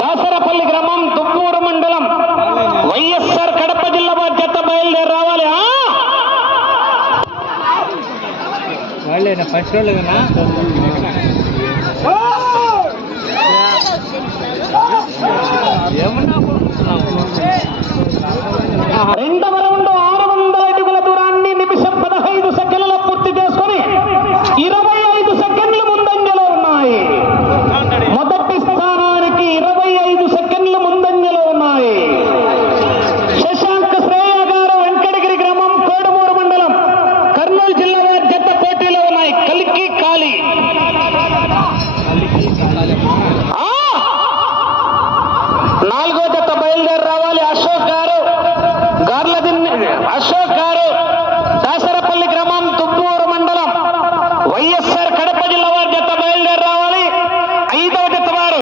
దాసరపల్లి గ్రామం దుబ్బూరు మండలం. వైఎస్ఆర్ కడప జిల్లా బాధ్యత బయలుదేరి రావాలి. వాళ్ళేనా? ఫస్ట్ عشان